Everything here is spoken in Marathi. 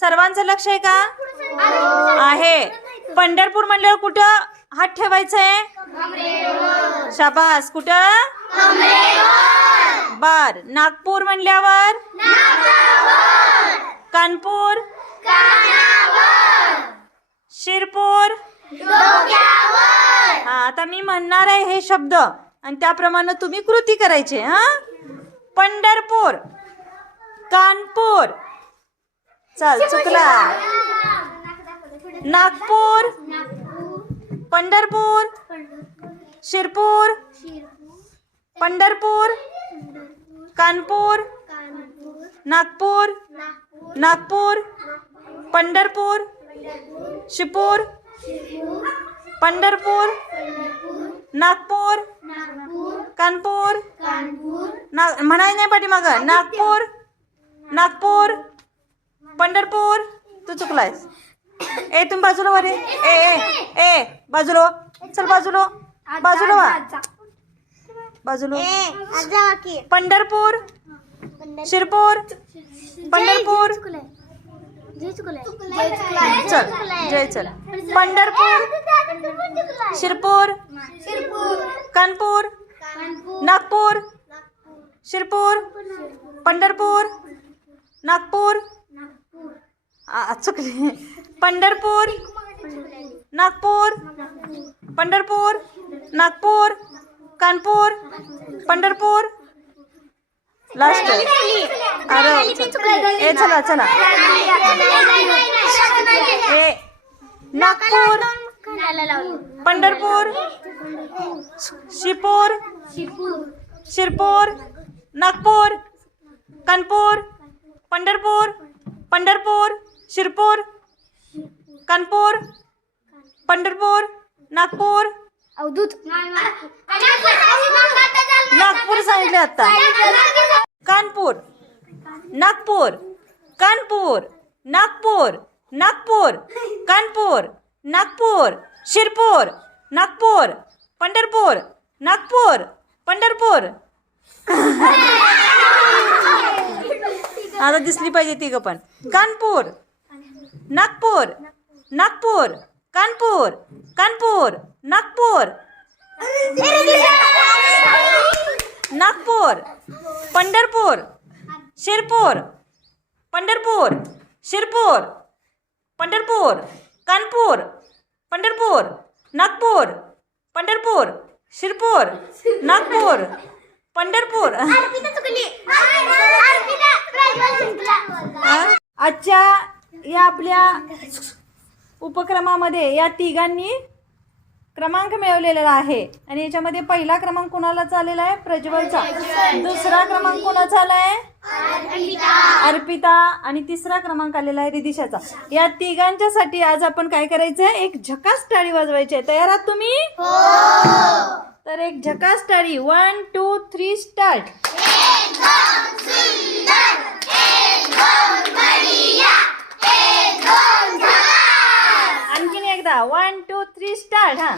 सर्वांचं लक्ष आहे का? आहे. पंढरपूर म्हणल्यावर कुठं हात ठेवायचा आहे? शाबास. कुठं? बर. नागपूर म्हणल्यावर? कानपूर? शिरपूर? हा, आता मी म्हणणार आहे हे शब्द आणि त्याप्रमाणे तुम्ही कृती करायची. हा, पंढरपूर, कानपूर, चल चुकला. नागपूर, पंढरपूर, शिरपूर, पंढरपूर, कानपूर, नागपूर, नागपूर, पंढरपूर, शिरपूर, पंढरपूर, नागपूर, कानपूर, म्हणाय नाही पाठीमाग. नागपूर, नागपूर, पंढरपूर. तू चुकलायस. ए तुम्ही बाजूला वर. ए ए ए बाजूला. चल बाजूला. बाजूला वा. बाजूला. पंढरपूर, शिरपूर, पंढरपूर. चल जय. चल. पंढरपूर, शिरपूर, कानपूर, नागपूर, शिरपूर, पंढरपूर, नागपूर. चुकले. पंढरपूर, नागपूर, पंढरपूर, नागपूर, कानपूर, पंढरपूर. लास्ट. अरे ए चला चला. ए नागपूर, पंढरपूर, शिरपूर, शिरपूर, नागपूर, कानपूर, पंढरपूर, पंढरपूर, शिरपूर, कानपूर, पंढरपूर, नागपूर. अवधूत. नागपूर सांगितले आता. कानपूर, नागपूर, कानपूर, नागपूर, नागपूर, कानपूर, नागपूर, शिरपूर, नागपूर, पंढरपूर, नागपूर, पंढरपूर. आता दिसली पाहिजे तिघं पण. कानपूर, नागपूर, नागपूर, कानपूर, कानपूर, नागपूर, नागपूर, पंढरपूर, शिरपूर, पंढरपूर, शिरपूर, पंढरपूर, कानपूर, पंढरपूर, नागपूर, पंढरपूर, शिरपूर, नागपूर, पंढरपूर. आजच्या या आपल्या उपक्रमामध्ये या तिघांनी क्रमांक मिळवलेला आहे आणि याच्यामध्ये पहिला क्रमांक कोणाला आलेला आहे? प्रज्वलचा. दुसरा क्रमांक कोणाचा आलाय? अर्पिता. आणि तिसरा क्रमांक आलेला आहे रिदिशाचा. या तिघांच्यासाठी आज आपण काय करायचंय? एक झकास टाळी वाजवायची आहे. तयार आहात तुम्ही? तर एक झकास टाळी. 1 2 3 स्टार्ट. आणखीन एकदा 1 2 3 स्टार्ट. हा.